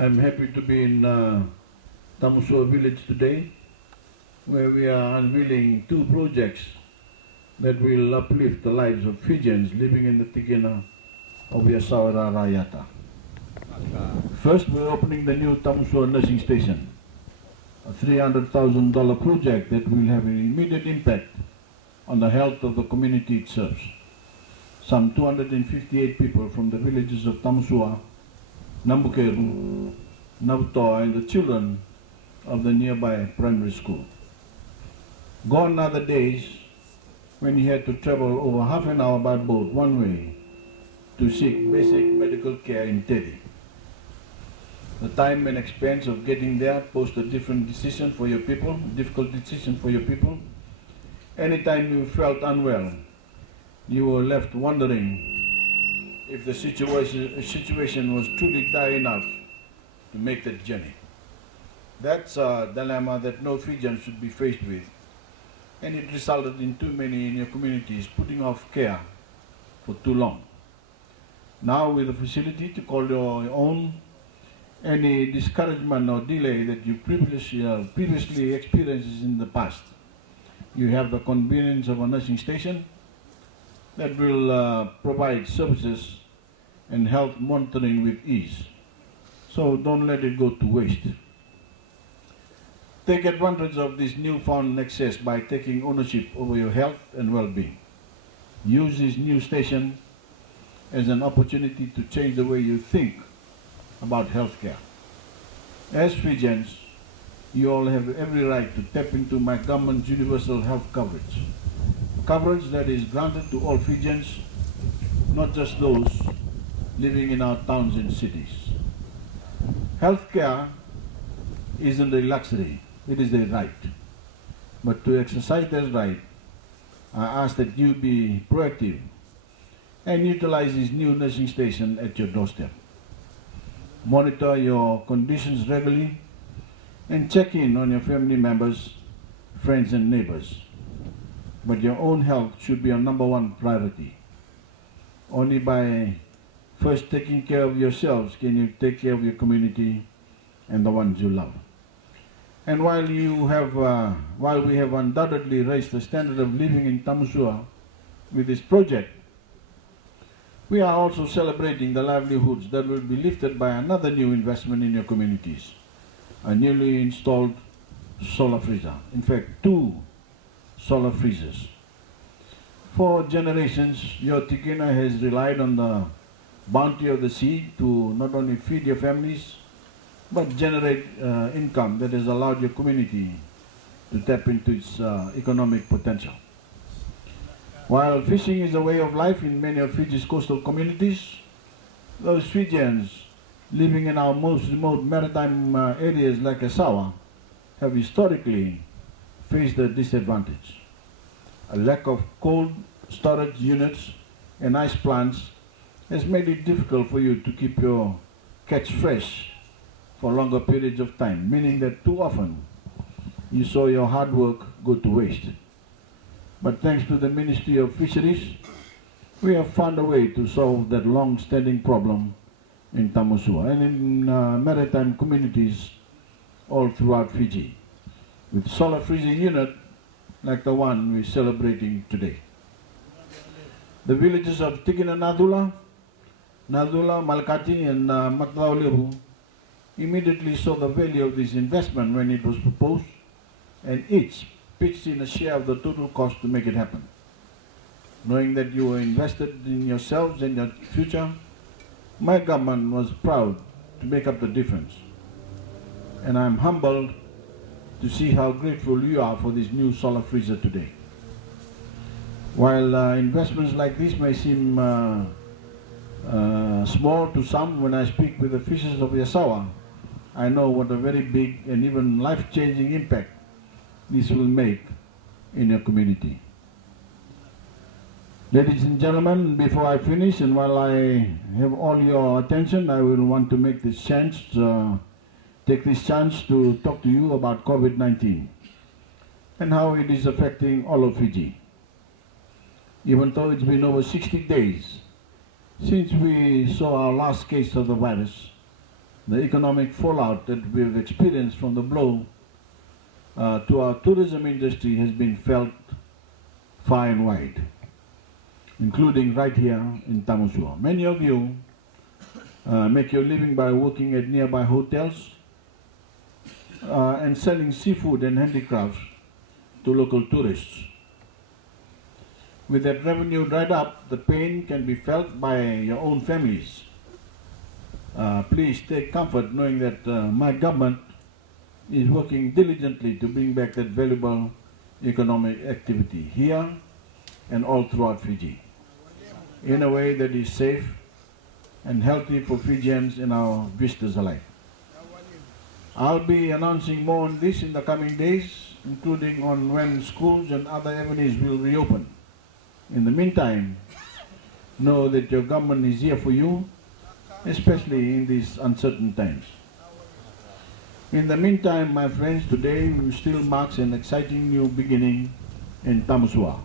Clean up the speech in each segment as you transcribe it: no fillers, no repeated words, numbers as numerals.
I'm happy to be in Tamusua village today, where we are unveiling two projects that will uplift the lives of Fijians living in the Tikina of Yasawa Rayata. First, we're opening the new Tamusua Nursing Station, a $300,000 project that will have an immediate impact on the health of the community it serves. Some 258 people from the villages of Tamusua, Nambukeru, Navtoa, and the children of the nearby primary school. Gone are the days when you had to travel over half an hour by boat one way to seek basic medical care in Teddy. The time and expense of getting there posed a difficult decision for your people. Anytime you felt unwell, you were left wondering if the situation was truly dire enough to make that journey. That's a dilemma that no Fijian should be faced with, and it resulted in too many in your communities putting off care for too long. Now, with the facility to call your own, any discouragement or delay that you previously experienced in the past, you have the convenience of a nursing station that will provide services and health monitoring with ease. So don't let it go to waste. Take advantage of this newfound access by taking ownership over your health and well-being. Use this new station as an opportunity to change the way you think about healthcare. As Fijians, you all have every right to tap into my government's universal health coverage. Coverage that is granted to all Fijians, not just those living in our towns and cities. Healthcare isn't a luxury, it is a right. But to exercise that right, I ask that you be proactive and utilize this new nursing station at your doorstep. Monitor your conditions regularly and check in on your family members, friends and neighbors. But your own health should be your number one priority. Only by first taking care of yourselves can you take care of your community and the ones you love. And while we have undoubtedly raised the standard of living in Tamusua with this project, we are also celebrating the livelihoods that will be lifted by another new investment in your communities, a newly installed solar freezer. In fact, two solar freezers. For generations, your Tikina has relied on the bounty of the sea to not only feed your families, but generate income that has allowed your community to tap into its economic potential. While fishing is a way of life in many of Fiji's coastal communities, those Fijians living in our most remote maritime areas like Yasawa have historically faced a disadvantage. A lack of cold storage units and ice plants has made it difficult for you to keep your catch fresh for longer periods of time, meaning that too often you saw your hard work go to waste. But thanks to the Ministry of Fisheries, we have found a way to solve that long-standing problem in Tamusua and in maritime communities all throughout Fiji, with solar freezing unit like the one we're celebrating today. The villages of Tikina Nadula, Malkati and Matlaolehu immediately saw the value of this investment when it was proposed, and each pitched in a share of the total cost to make it happen. Knowing that you were invested in yourselves and your future, my government was proud to make up the difference. And I'm humbled to see how grateful you are for this new solar freezer today. While investments like this may seem small to some, when I speak with the fishers of Yasawa, I know what a very big and even life-changing impact this will make in your community. Ladies and gentlemen, before I finish and while I have all your attention, I will want to take this chance to talk to you about COVID-19 and how it is affecting all of Fiji. Even though it's been over 60 days since we saw our last case of the virus, the economic fallout that we've experienced from the blow to our tourism industry has been felt far and wide, including right here in Tamusua. Many of you make your living by working at nearby hotels and selling seafood and handicrafts to local tourists. With that revenue dried up, the pain can be felt by your own families. Please take comfort knowing that my government is working diligently to bring back that valuable economic activity here and all throughout Fiji in a way that is safe and healthy for Fijians and our visitors alike. I'll be announcing more on this in the coming days, including on when schools and other avenues will reopen. In the meantime, know that your government is here for you, especially in these uncertain times. In the meantime, my friends, today still marks an exciting new beginning in Tamusua.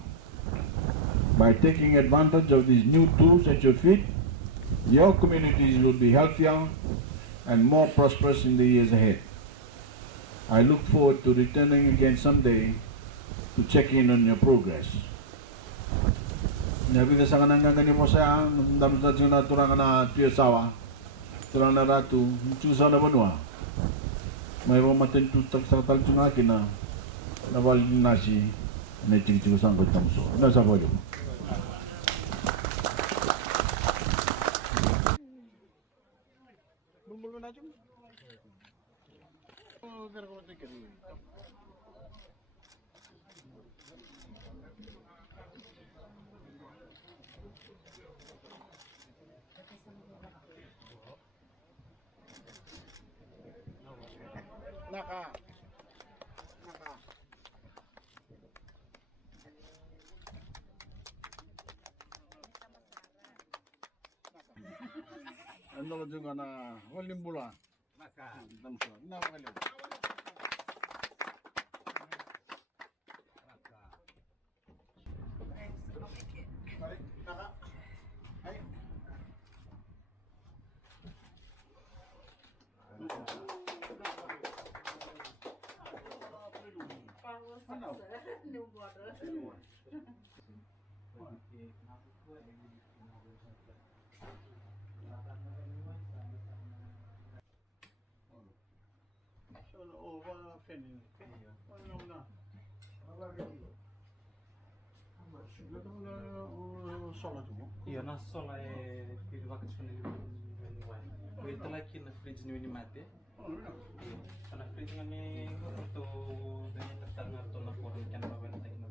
By taking advantage of these new tools at your feet, your communities will be healthier and more prosperous in the years ahead. I look forward to returning again someday to check in on your progress. Nabida sa kanang ganyan mo sa damdam sa turang na Yasawa, turang na ratu, chusa na banwa. May matin tutak sa tal chung akin na nawal nasi na ching sangkot Tamusua. Nasa boyo. Naka. Ano juga na walim bula. Naka. Tamusua. Naka. Iya, na sola e pili vaca disponível no ar. Ele está lá aqui na frente no mate. Na frente na minha, eu estou dentro da tarde na forma que anda para ver